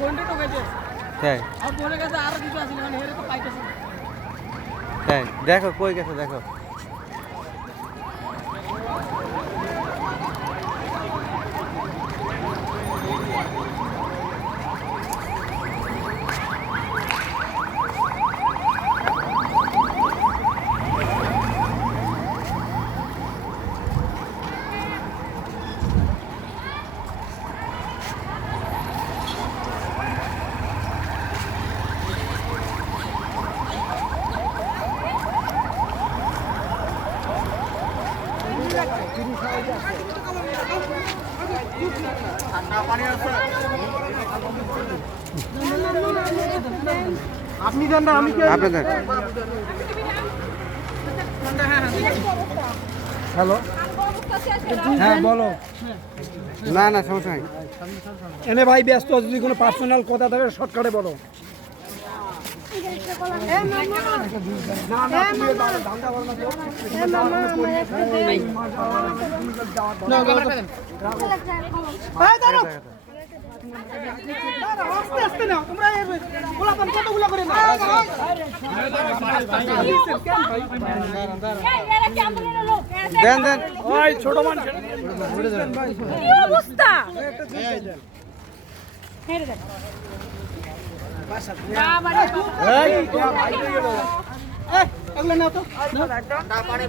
তাই তাই দেখো কই গেছে দেখো। আপনি দেন না, আমি আপনাদের হ্যালো, হ্যাঁ বলো। না না সমস্যা নাই। এনে ভাই ব্যস্ত আছে, যদি কোনো পার্সোনাল কথা থাকে শর্টকাটে বলো। আস্তে আস্তে না, তোমরা গোলাপান কতগুলো করে না। দেন দেন ওই ছোট মানুষ কি অবস্থা এগুলো না তো বাবা